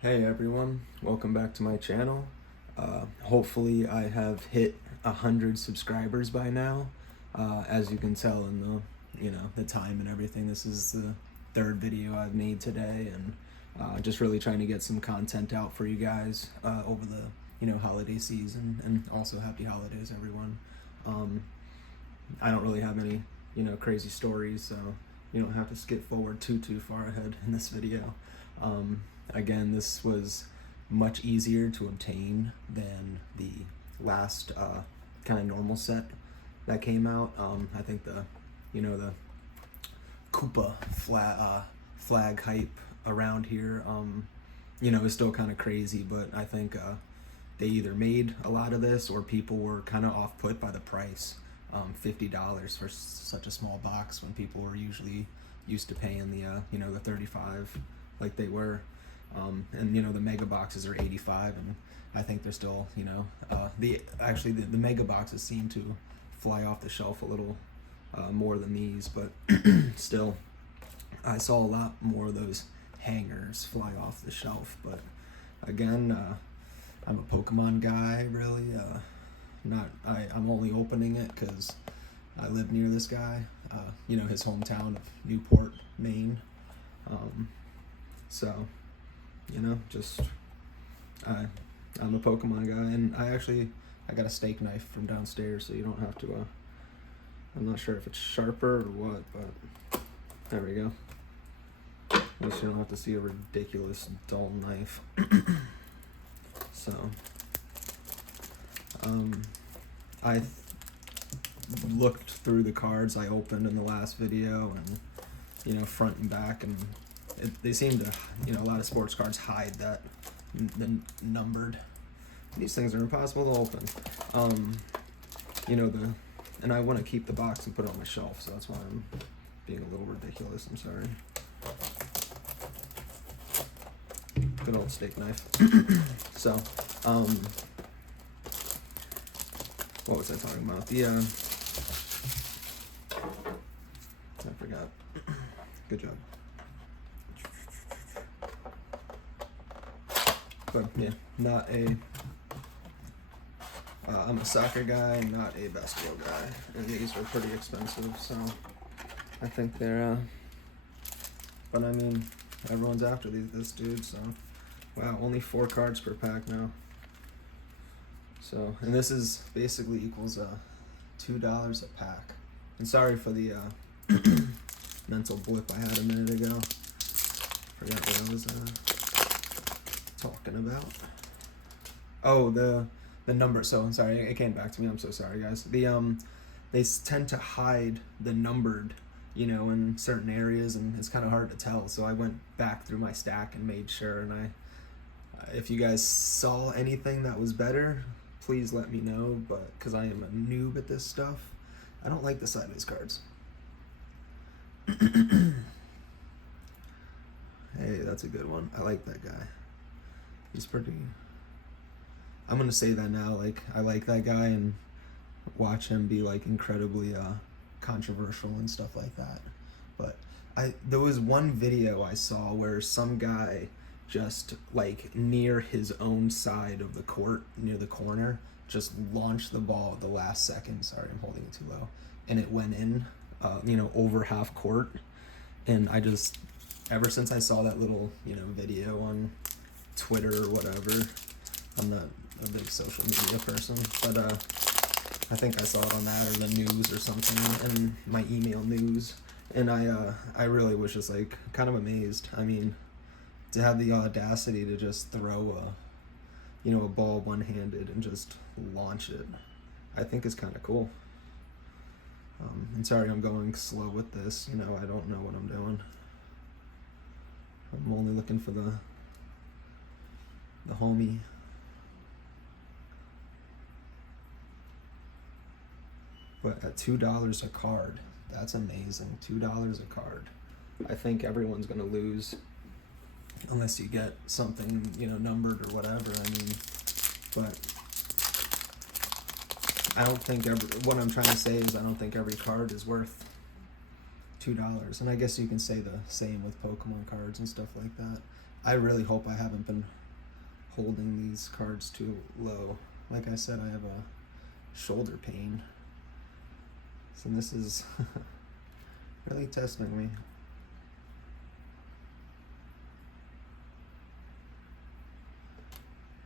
Hey everyone, welcome back to my channel. Hopefully I have hit 100 subscribers by now. As you can tell in the time and everything, this is the third video I've made today, and just really trying to get some content out for you guys over the holiday season, and also happy holidays everyone. I don't really have any crazy stories, so you don't have to skip forward too far ahead in this video. Again, this was much easier to obtain than the last kind of normal set that came out. I think the Cooper Flagg hype around here is still kind of crazy, but I think they either made a lot of this or people were kind of off put by the price. $50 for such a small box when people were usually used to paying the 35 like they were. And the mega boxes are 85, and I think they're still the mega boxes seem to fly off the shelf a little more than these, but still I saw a lot more of those hangers fly off the shelf. But again, I'm a Pokemon guy, really. I'm only opening it because I live near this guy, his hometown of Newport, Maine. So I'm a Pokemon guy, and I got a steak knife from downstairs, so you don't have to, I'm not sure if it's sharper or what, but there we go. At least you don't have to see a ridiculous dull knife. So, I looked through the cards I opened in the last video, and front and back, and they seem to, a lot of sports cards hide that the numbered. These things are impossible to open. And I want to keep the box and put it on my shelf, so that's why I'm being a little ridiculous. I'm sorry. Good old steak knife. So, what was I talking about? I forgot. Good job. But yeah, I'm a soccer guy, not a basketball guy, and these are pretty expensive, so I think they're, but I mean, everyone's after this dude, so, wow, only 4 cards per pack now. So, and this is basically equals $2 a pack. And sorry for the mental blip I had a minute ago. Forgot what I was talking about. Oh, the number. So I'm sorry, it came back to me. I'm so sorry, guys. They tend to hide the numbered, in certain areas, and it's kind of hard to tell. So I went back through my stack and made sure. And if you guys saw anything that was better, please let me know. But because I am a noob at this stuff, I don't like the sideways cards. Hey, that's a good one. I like that guy. He's pretty. I'm gonna say that now. Like, I like that guy, and watch him be like incredibly controversial and stuff like that. But there was one video I saw where some guy just like near his own side of the court, near the corner, just launched the ball at the last second. Sorry, I'm holding it too low, and it went in, over half court. And ever since I saw that little, video on Twitter or whatever, I'm not a big social media person, but I think I saw it on that or the news or something, and my email news, and I really was just like kind of amazed. I mean, to have the audacity to just throw a ball one-handed and just launch it, I think is kind of cool. And sorry I'm going slow with this, I don't know what I'm doing. I'm only looking for the homie. But at $2 a card, that's amazing. $2 a card. I think everyone's gonna lose unless you get something, numbered or whatever. I mean, but I don't think what I'm trying to say is I don't think every card is worth $2. And I guess you can say the same with Pokemon cards and stuff like that. I really hope I haven't been holding these cards too low. Like I said, I have a shoulder pain. So this is really testing me.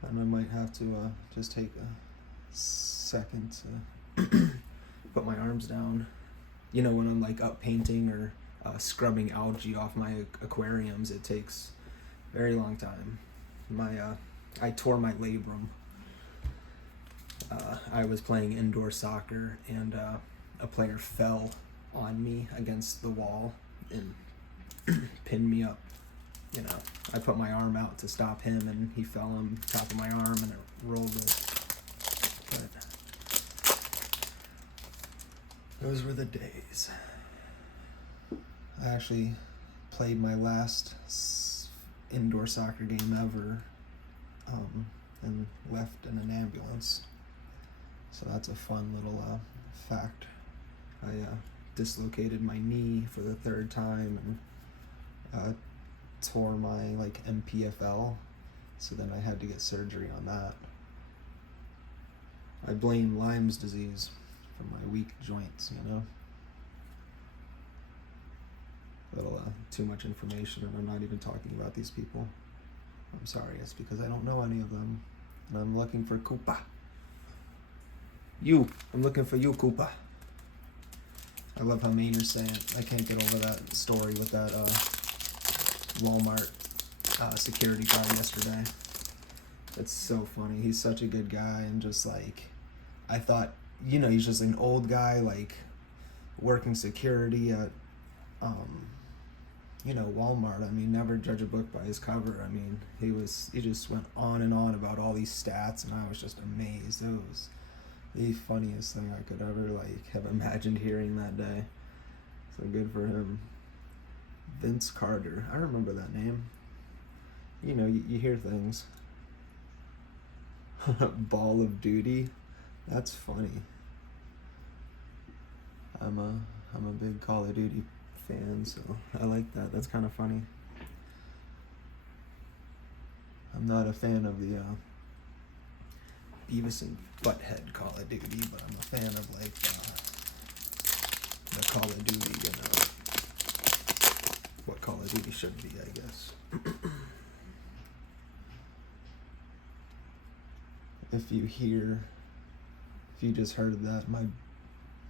And I might have to just take a second to put my arms down. You know, when I'm like up painting or scrubbing algae off my aquariums, it takes a very long time. I tore my labrum. I was playing indoor soccer and a player fell on me against the wall and pinned me up. You know, I put my arm out to stop him and he fell on top of my arm and it rolled it. But those were the days. I actually played my last indoor soccer game ever and left in an ambulance. So that's a fun little fact. I dislocated my knee for the third time and tore my like MPFL, so then I had to get surgery on that. I blame Lyme's disease for my weak joints, you know. A little too much information, and I'm not even talking about these people. I'm sorry, it's because I don't know any of them, and I'm looking for Cooper. I'm looking for you, Cooper. I love how Mainers say it. I can't get over that story with that Walmart security guard yesterday. It's so funny. He's such a good guy, and just like, I thought, you know, he's just an old guy, like, working security at, you know, Walmart. I mean, never judge a book by his cover. I mean, he just went on and on about all these stats, and I was just amazed. It was the funniest thing I could ever, like, have imagined hearing that day. So good for him. Vince Carter. I remember that name. You know, you hear things. Ball of Duty. That's funny. I'm a big Call of Duty fan, so I like that. That's kind of funny. I'm not a fan of the Beavis and Butthead Call of Duty, but I'm a fan of like the Call of Duty, you know, what Call of Duty should be, I guess. If you just heard that,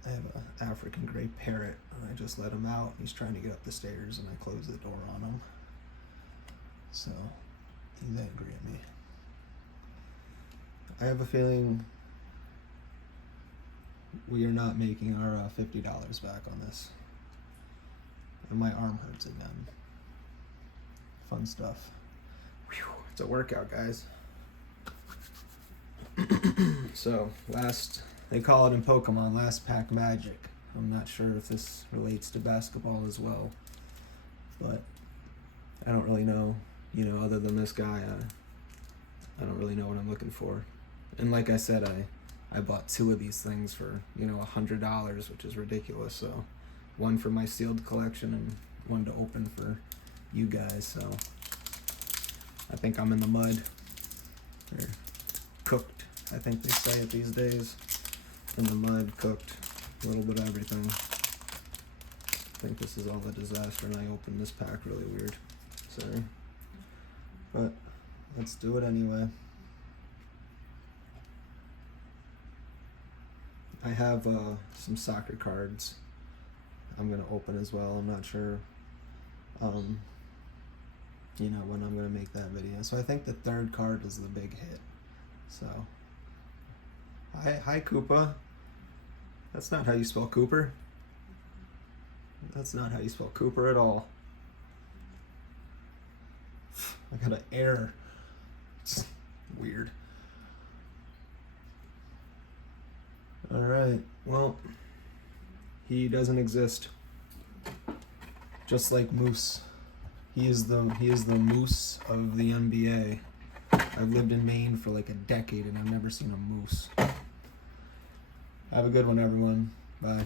I have an African gray parrot, and I just let him out. He's trying to get up the stairs, and I closed the door on him. So he's angry at me. I have a feeling we are not making our $50 back on this. And my arm hurts again. Fun stuff. Whew, it's a workout, guys. So, they call it in Pokemon, last pack magic. I'm not sure if this relates to basketball as well. But I don't really know, you know, other than this guy, I don't really know what I'm looking for. And like I said, I bought 2 of these things for, you know, $100, which is ridiculous. So one for my sealed collection and one to open for you guys. So I think I'm in the mud. Or cooked, I think they say it these days. In the mud, cooked, a little bit of everything. I think this is all a disaster, and I opened this pack really weird. Sorry. But let's do it anyway. I have some soccer cards I'm going to open as well. I'm not sure, you know, when I'm going to make that video. So I think the 3rd card is the big hit. So, hi Koopa. That's not how you spell Cooper. That's not how you spell Cooper at all. I got an error. It's weird. Alright, well, he doesn't exist. Just like Moose. He is the moose of the NBA. I've lived in Maine for like a decade and I've never seen a moose. Have a good one, everyone. Bye.